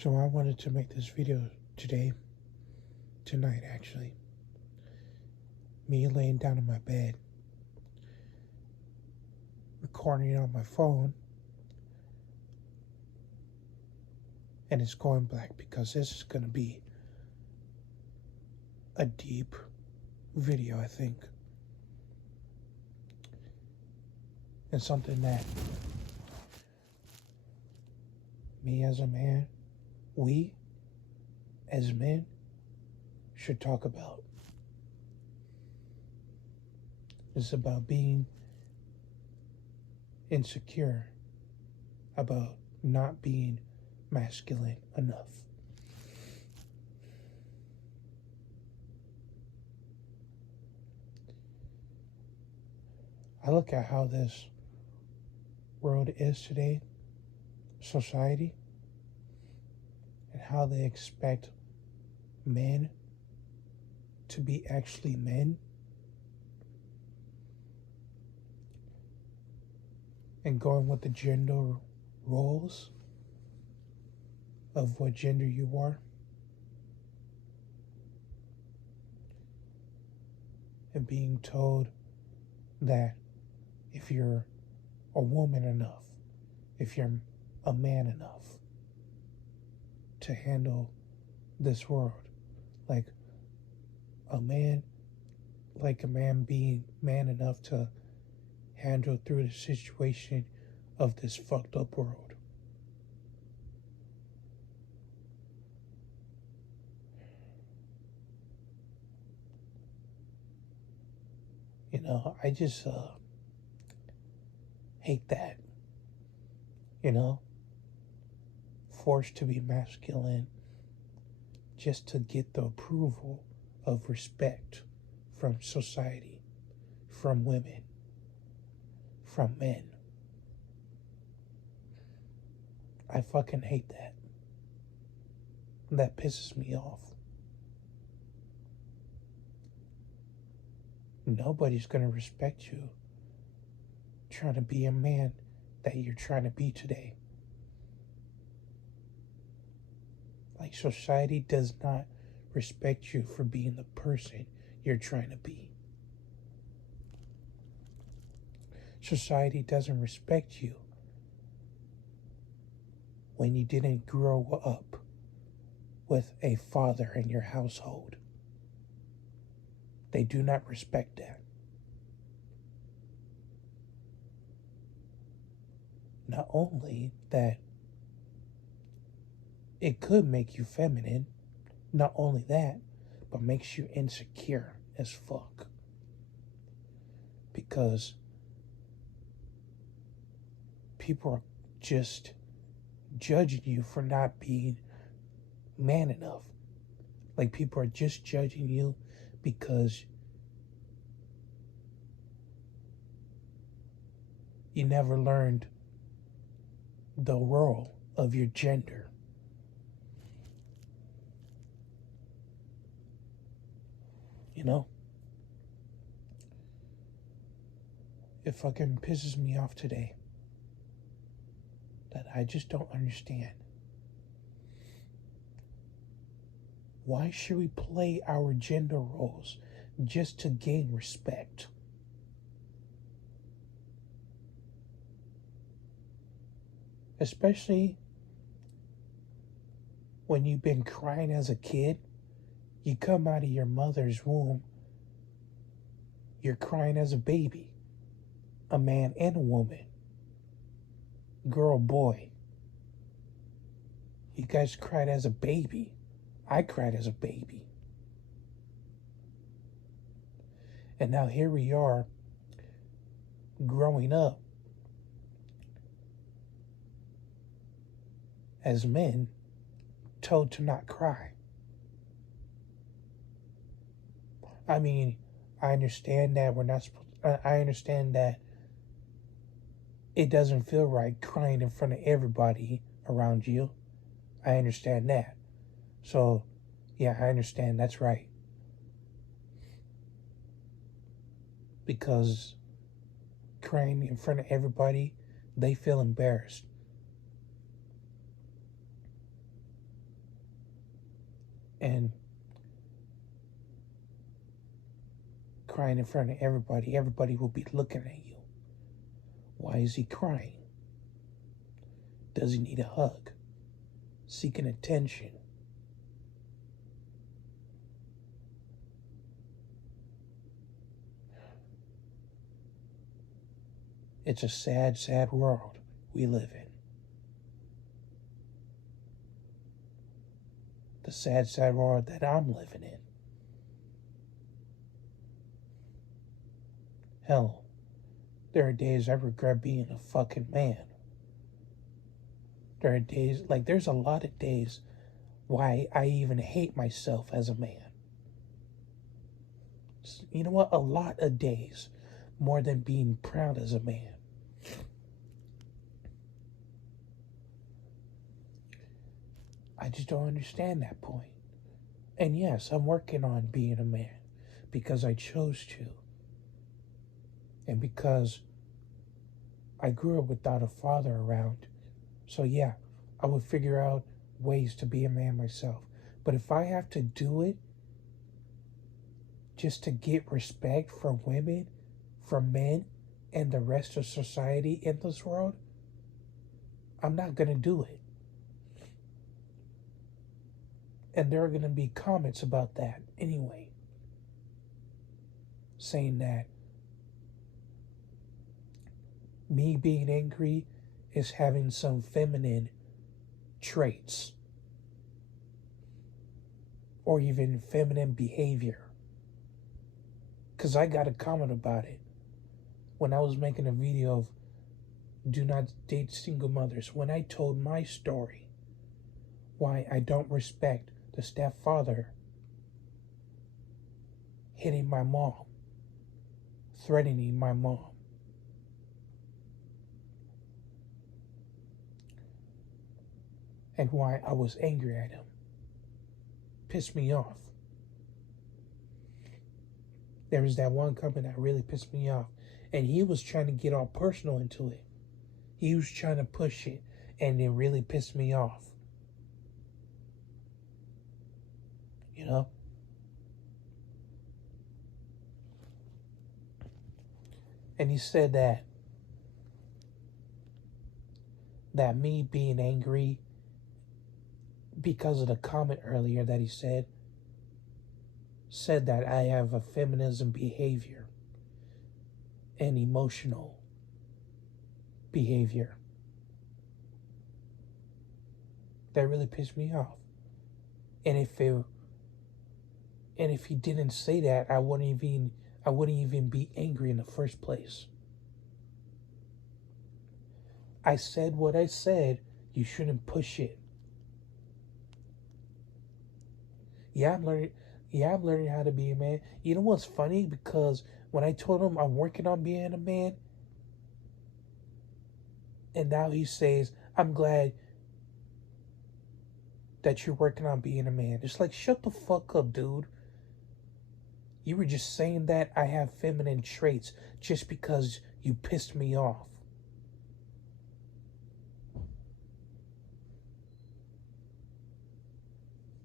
So I wanted to make this video tonight actually. Me laying down in my bed, recording it on my phone, and it's going black because this is going to be a deep video, I think. And something that me as a man, we as men should talk about. It's about being insecure, about not being masculine enough. I look at how this world is today, society, and how they expect men to be actually men, and going with the gender roles of what gender you are, and being told that if you're a woman enough, if you're a man enough to handle this world, like a man being man enough to handle through the situation of this fucked up world. You know, I just hate that. You know, forced to be masculine just to get the approval of respect from society, from women, from men. I fucking hate that. That pisses me off. Nobody's gonna respect you trying to be a man that you're trying to be today. Like, society does not respect you for being the person you're trying to be. Society doesn't respect you when you didn't grow up with a father in your household. They do not respect that. Not only that, it could make you feminine, not only that, but makes you insecure as fuck. Because people are just judging you for not being man enough. Like, people are just judging you because you never learned the role of your gender. You know? It fucking pisses me off today that I just don't understand. Why should we play our gender roles just to gain respect? Especially when you've been crying as a kid, you come out of your mother's womb, you're crying as a baby, a man and a woman, girl, boy. You guys cried as a baby. I cried as a baby. And now here we are, growing up as men, told to not cry. I mean, I understand that I understand that it doesn't feel right crying in front of everybody around you. I understand that. So, yeah, I understand, that's right. Because crying in front of everybody, they feel embarrassed. and crying in front of everybody, everybody will be looking at you. Why is he crying? Does he need a hug? Seeking attention? It's a sad, sad world we live in. The sad, sad world that I'm living in. Hell, there are days I regret being a fucking man. There are days, like, there's a lot of days why I even hate myself as a man. You know what? A lot of days more than being proud as a man. I just don't understand that point. And yes, I'm working on being a man because I chose to. And because I grew up without a father around. So yeah, I would figure out ways to be a man myself. But if I have to do it just to get respect from women, from men, and the rest of society in this world, I'm not going to do it. And there are going to be comments about that anyway, saying that me being angry is having some feminine traits or even feminine behavior. Because I got a comment about it when I was making a video of do not date single mothers, when I told my story why I don't respect the stepfather hitting my mom, threatening my mom. And why I was angry at him. Pissed me off. There was that one comment that really pissed me off. And he was trying to get all personal into it. He was trying to push it. And it really pissed me off. You know? And he said that me being angry because of the comment earlier that he said that I have a feminism behavior and emotional behavior. That really pissed me off. And if he didn't say that, I wouldn't even be angry in the first place. I said what I said. You shouldn't push it. Yeah, I'm learning how to be a man. You know what's funny? Because when I told him I'm working on being a man, and now he says, I'm glad that you're working on being a man. It's like, shut the fuck up, dude. You were just saying that I have feminine traits just because you pissed me off.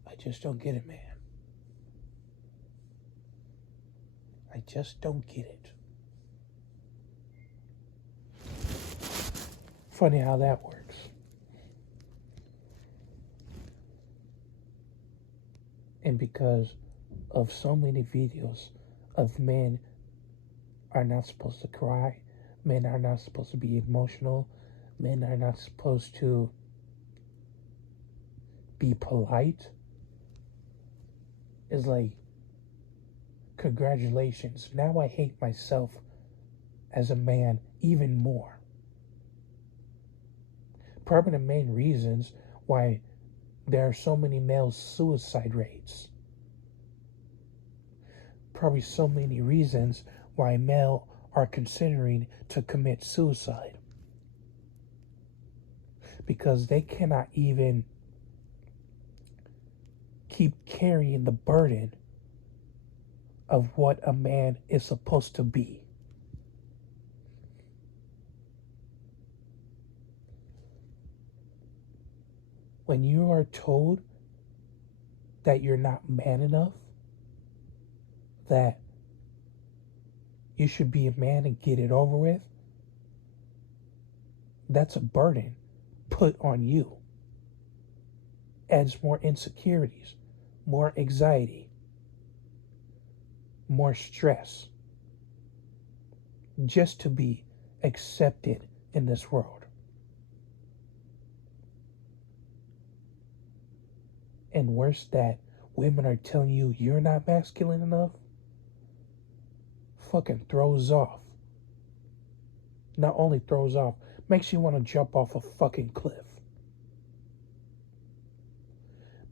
I just don't get it, man. I just don't get it. Funny how that works. And because of so many videos of men are not supposed to cry, men are not supposed to be emotional, men are not supposed to be polite, it's like, congratulations. Now I hate myself as a man even more. Probably the main reasons why there are so many male suicide rates. Probably so many reasons why male are considering to commit suicide. Because they cannot even keep carrying the burden of what a man is supposed to be. When you are told that you're not man enough, that you should be a man and get it over with, that's a burden put on you. Adds more insecurities, more anxiety, more stress, just to be accepted in this world. And worse, that women are telling you you're not masculine enough, fucking throws off. Not only throws off, makes you want to jump off a fucking cliff.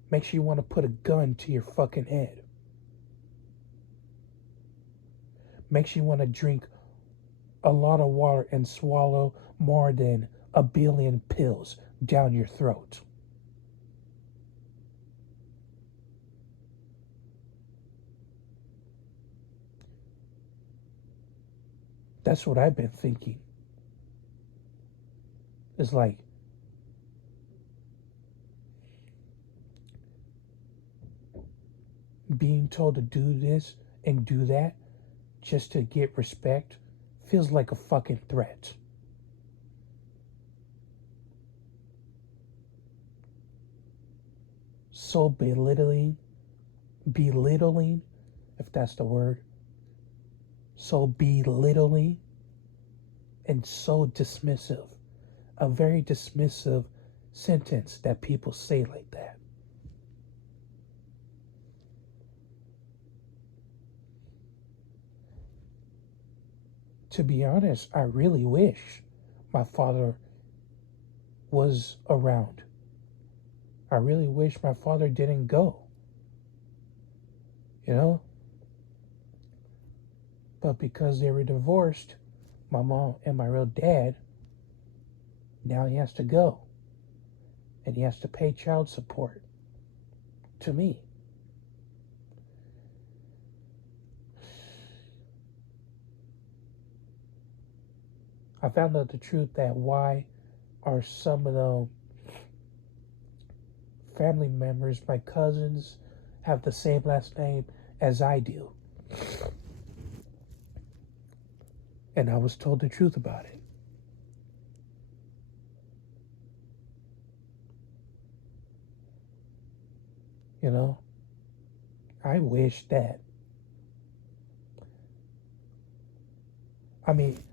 Makes you want to put a gun to your fucking head. Makes you want to drink a lot of water and swallow more than 1 billion pills down your throat. That's what I've been thinking. It's like, being told to do this and do that just to get respect feels like a fucking threat. So belittling, if that's the word, so belittling and so dismissive. A very dismissive sentence that people say like that. To be honest, I really wish my father was around. I really wish my father didn't go. You know? But because they were divorced, my mom and my real dad, now he has to go. And he has to pay child support to me. I found out the truth that why are some of the family members, my cousins, have the same last name as I do. And I was told the truth about it. You know, I wish that. I mean,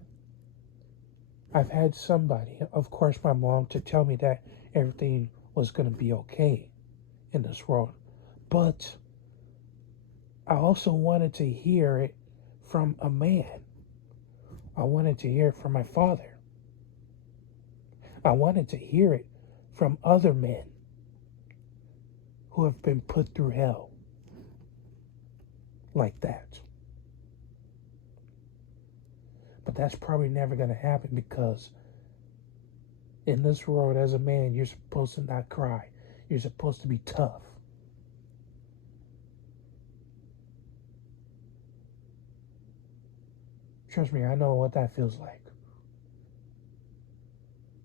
I've had somebody, of course my mom, to tell me that everything was going to be okay in this world. But I also wanted to hear it from a man. I wanted to hear it from my father. I wanted to hear it from other men who have been put through hell like that. But that's probably never going to happen, because in this world, as a man, you're supposed to not cry. You're supposed to be tough. Trust me, I know what that feels like.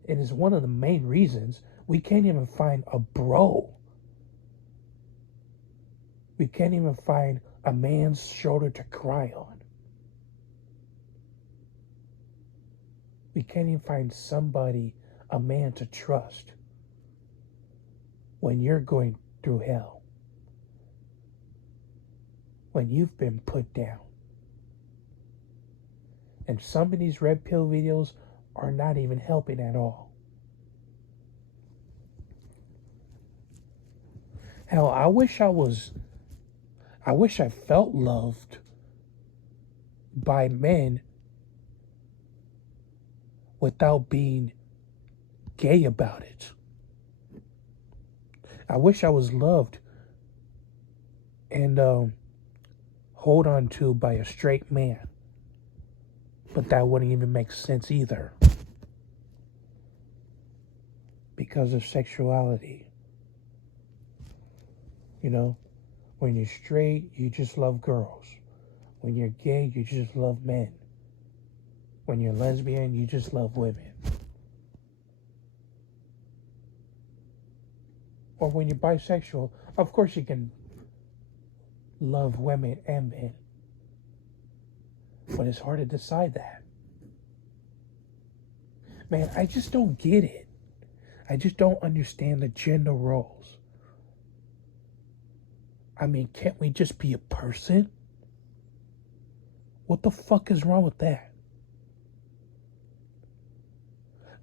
It is one of the main reasons we can't even find a bro. We can't even find a man's shoulder to cry on. We can't even find somebody, a man to trust when you're going through hell. When you've been put down. And some of these red pill videos are not even helping at all. Hell, I wish I felt loved by men without being gay about it. I wish I was loved and hold on to by a straight man. But that wouldn't even make sense either, because of sexuality. You know, when you're straight, you just love girls. When you're gay, you just love men. When you're lesbian, you just love women. Or when you're bisexual, of course you can love women and men. But it's hard to decide that. Man, I just don't get it. I just don't understand the gender roles. I mean, can't we just be a person? What the fuck is wrong with that?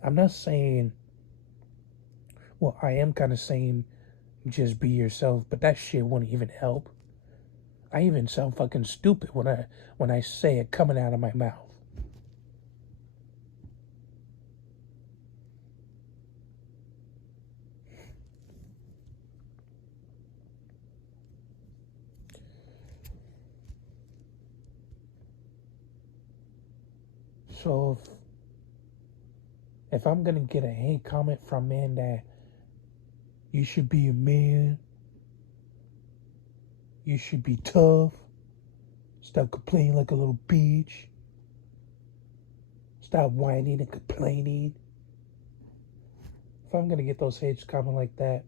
I'm not saying, well, I am kind of saying just be yourself, but that shit wouldn't even help. I even sound fucking stupid when I say it coming out of my mouth. So if I'm gonna get a hate comment from men that you should be a man, you should be tough, stop complaining like a little bitch, stop whining and complaining. If I'm gonna get those hates comment like that,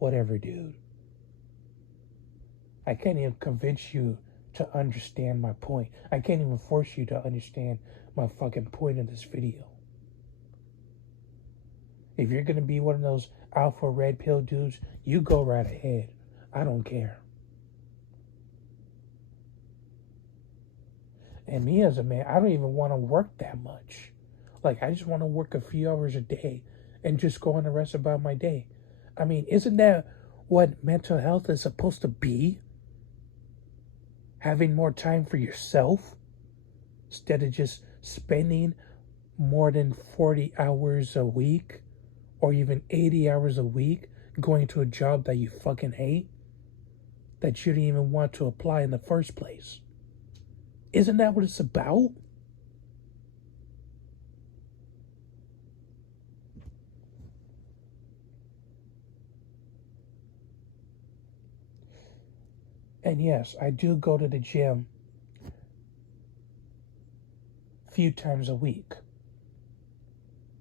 whatever, dude. I can't even convince you to understand my point. I can't even force you to understand my fucking point of this video. If you're gonna be one of those alpha red pill dudes, you go right ahead. I don't care. And me as a man, I don't even want to work that much. Like, I just want to work a few hours a day and just go on the rest about my day. I mean, isn't that what mental health is supposed to be? Having more time for yourself instead of just spending more than 40 hours a week or even 80 hours a week going to a job that you fucking hate, that you didn't even want to apply in the first place. Isn't that what it's about? And yes, I do go to the gym a few times a week.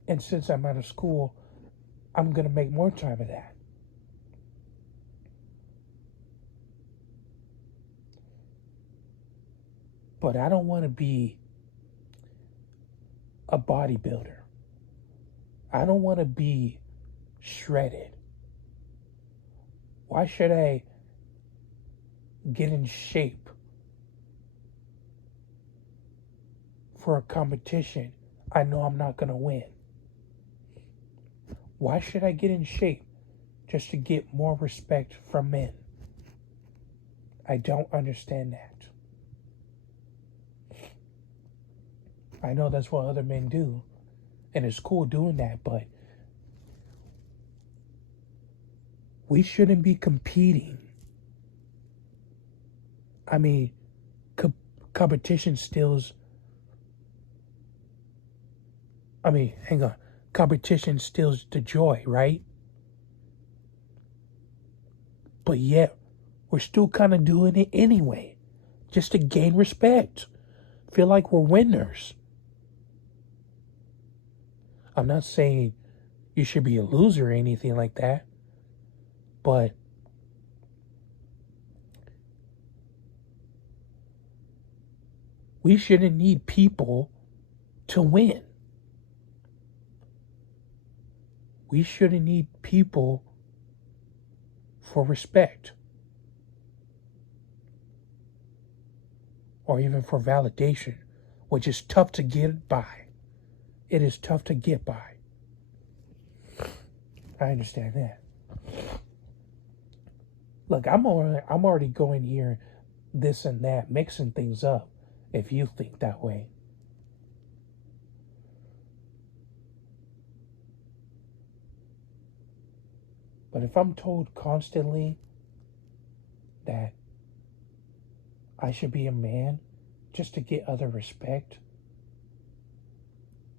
And since I'm out of school, I'm going to make more time of that. But I don't want to be a bodybuilder. I don't want to be shredded. Why should I get in shape for a competition I know I'm not going to win? Why should I get in shape just to get more respect from men? I don't understand that. I know that's what other men do, and it's cool doing that, but we shouldn't be competing. I mean, competition steals. Competition steals the joy, right? But yet, we're still kind of doing it anyway, just to gain respect. Feel like we're winners. I'm not saying you should be a loser or anything like that, but we shouldn't need people to win. We shouldn't need people for respect or even for validation, which is tough to get by. It is tough to get by. I understand that. Look, I'm already going here, this and that, mixing things up, if you think that way. But if I'm told constantly that I should be a man just to get other respect,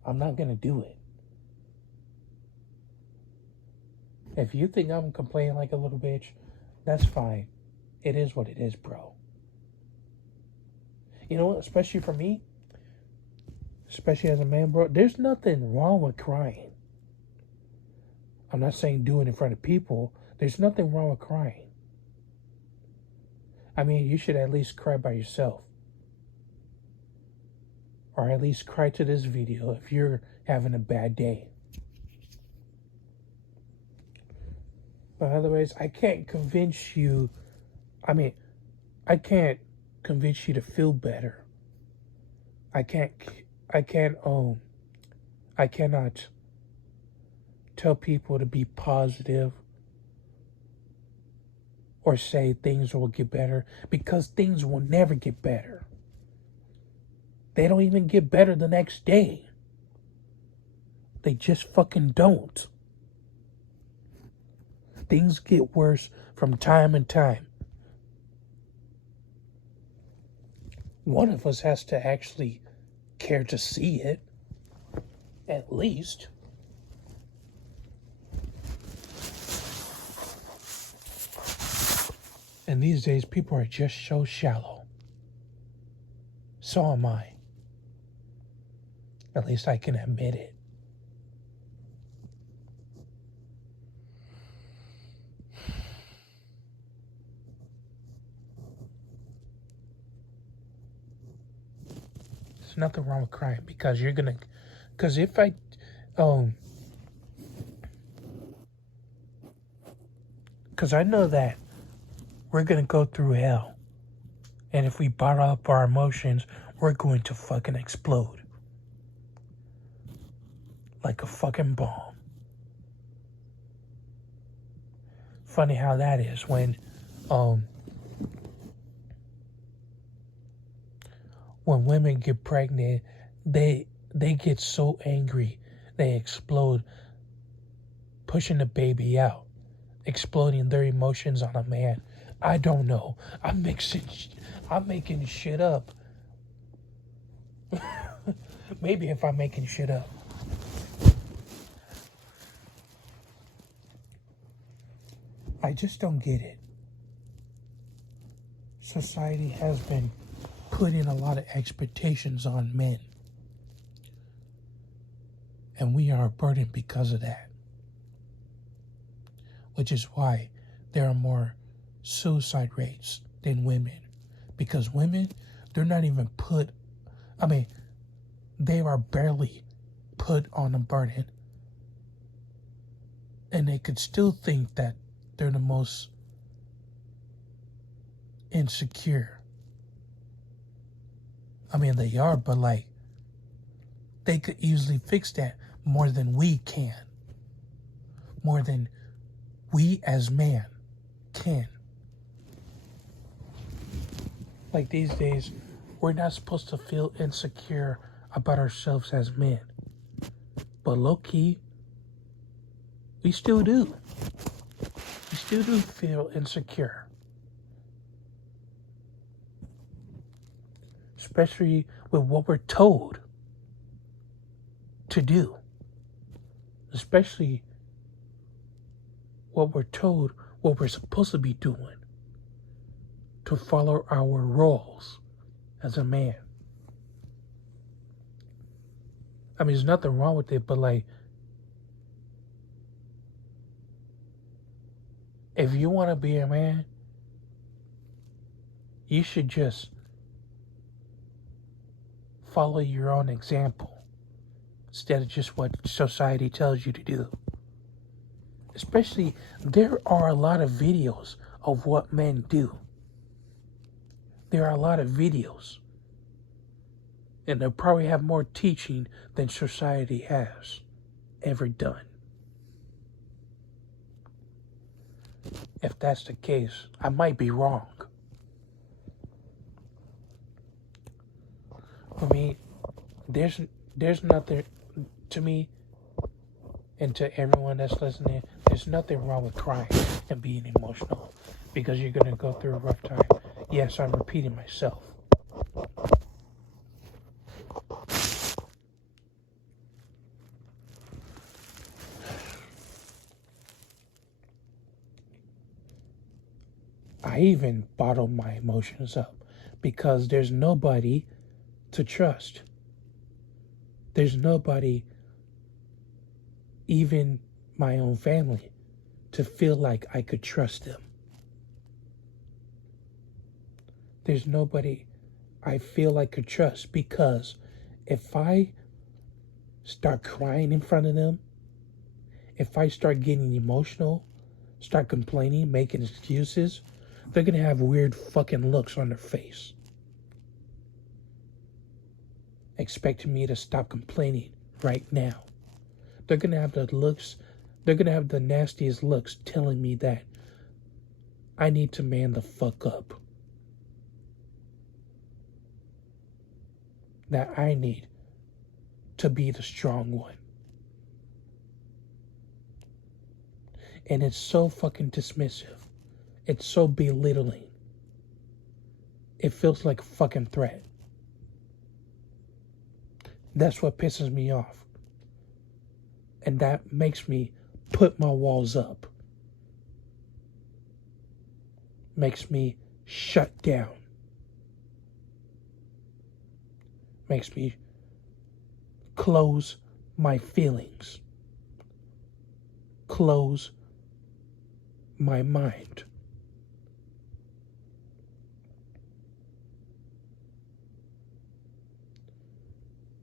I'm not going to do it. If you think I'm complaining like a little bitch, that's fine. It is what it is, bro. You know what? Especially for me, especially as a man, bro, there's nothing wrong with crying. I'm not saying do it in front of people. There's nothing wrong with crying. I mean, you should at least cry by yourself. Or at least cry to this video if you're having a bad day. But otherwise, I can't convince you. I mean, I can't convince you to feel better. I can't. I can't. I cannot tell people to be positive or say things will get better, because things will never get better. They don't even get better the next day. They just fucking don't. Things get worse from time to time. One of us has to actually care to see it, at least. And these days, people are just so shallow. So am I. At least I can admit it. There's nothing wrong with crying, because you're gonna, because if I, because I know that we're gonna go through hell, and if we bottle up our emotions, we're going to fucking explode like a fucking bomb. Funny how that is when women get pregnant, they get so angry, they explode, pushing the baby out, exploding their emotions on a man. I don't know. I'm making shit up. Maybe if I'm making shit up. I just don't get it. Society has been putting a lot of expectations on men. And we are a burden because of that. Which is why there are more suicide rates than women. Because women, they're not even put, they are barely put on a burden. And they could still think that they're the most insecure. They are, but they could easily fix that more than we can. More than we as man can. Like these days, we're not supposed to feel insecure about ourselves as men. But low-key, we still do. We still do feel insecure. Especially with what we're told to do. Especially what we're told, what we're supposed to be doing. To follow our roles as a man. There's nothing wrong with it, but if you want to be a man, you should just follow your own example instead of just what society tells you to do. Especially, there are a lot of videos of what men do. There are a lot of videos. And they'll probably have more teaching than society has ever done. If that's the case, I might be wrong. There's nothing, to me, and to everyone that's listening, there's nothing wrong with crying and being emotional, because you're going to go through a rough time. Yes, I'm repeating myself. I even bottle my emotions up because there's nobody to trust. There's nobody, even my own family, to feel like I could trust them. there's nobody I feel I could trust, because if I start crying in front of them, if I start getting emotional, start complaining, making excuses, they're gonna have weird fucking looks on their face, expecting me to stop complaining right now. They're gonna have the looks, they're gonna have the nastiest looks telling me that I need to man the fuck up. That I need to be the strong one. And it's so fucking dismissive. It's so belittling. It feels like a fucking threat. That's what pisses me off. And that makes me put my walls up. Makes me shut down. Makes me close my feelings. Close my mind.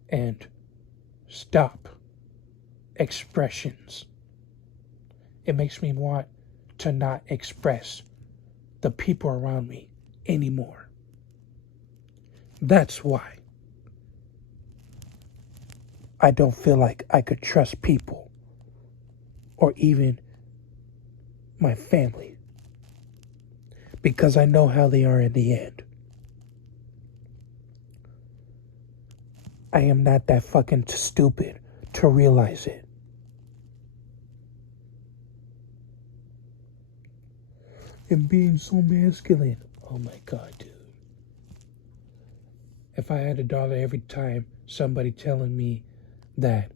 And stop expressions. It makes me want to not express the people around me anymore. That's why I don't feel like I could trust people or even my family, because I know how they are in the end. I am not that fucking stupid to realize it. And being so masculine. Oh my God, dude. If I had $1 every time somebody telling me that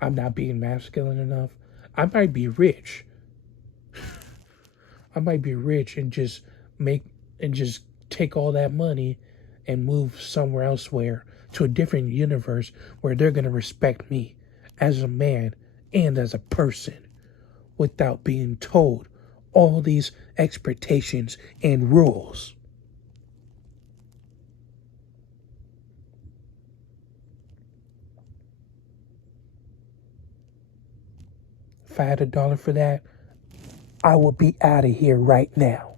I'm not being masculine enough, I might be rich. I might be rich and just take all that money and move somewhere elsewhere to a different universe where they're going to respect me as a man and as a person without being told all these expectations and rules. If I had $1 for that, I would be out of here right now.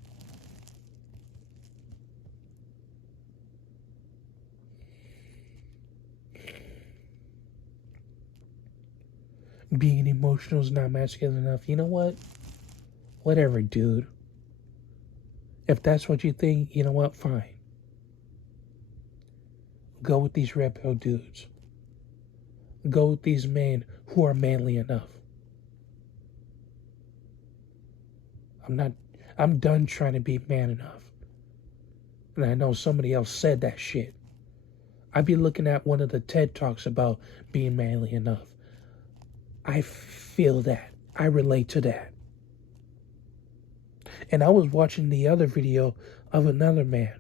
Being emotional is not masculine enough. You know what? Whatever, dude. If that's what you think, you know what? Fine. Go with these red pill dudes. Go with these men who are manly enough. I'm done trying to be man enough. And I know somebody else said that shit. I'd be looking at one of the TED Talks about being manly enough. I feel that. I relate to that. And I was watching the other video of another man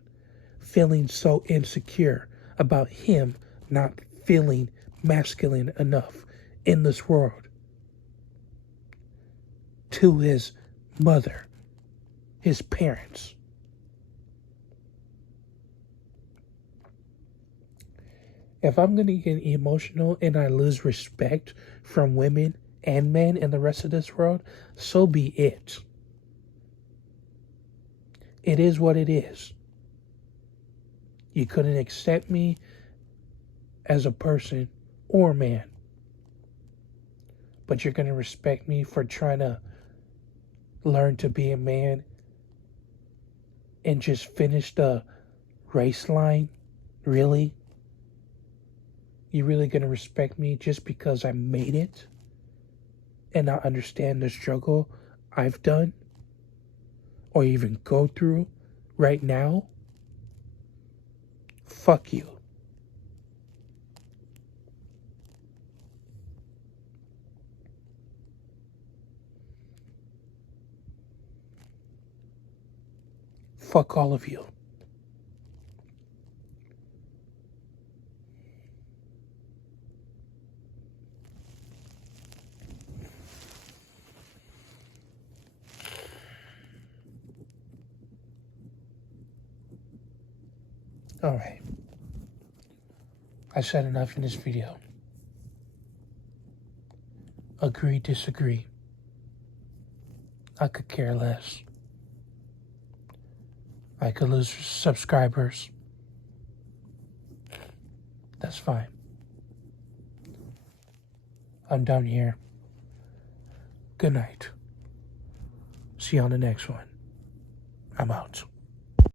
feeling so insecure about him not feeling masculine enough in this world. To his mother, his parents. If I'm going to get emotional and I lose respect from women and men in the rest of this world, so be it. It is what it is. You couldn't accept me as a person or man, but you're going to respect me for trying to learn to be a man and just finish the race line? Really? You really going to respect me just because I made it and not understand the struggle I've done or even go through right now? Fuck you. Fuck all of you. Alright. I said enough in this video. Agree, disagree. I could care less. I could lose subscribers. That's fine. I'm done here. Good night. See you on the next one. I'm out.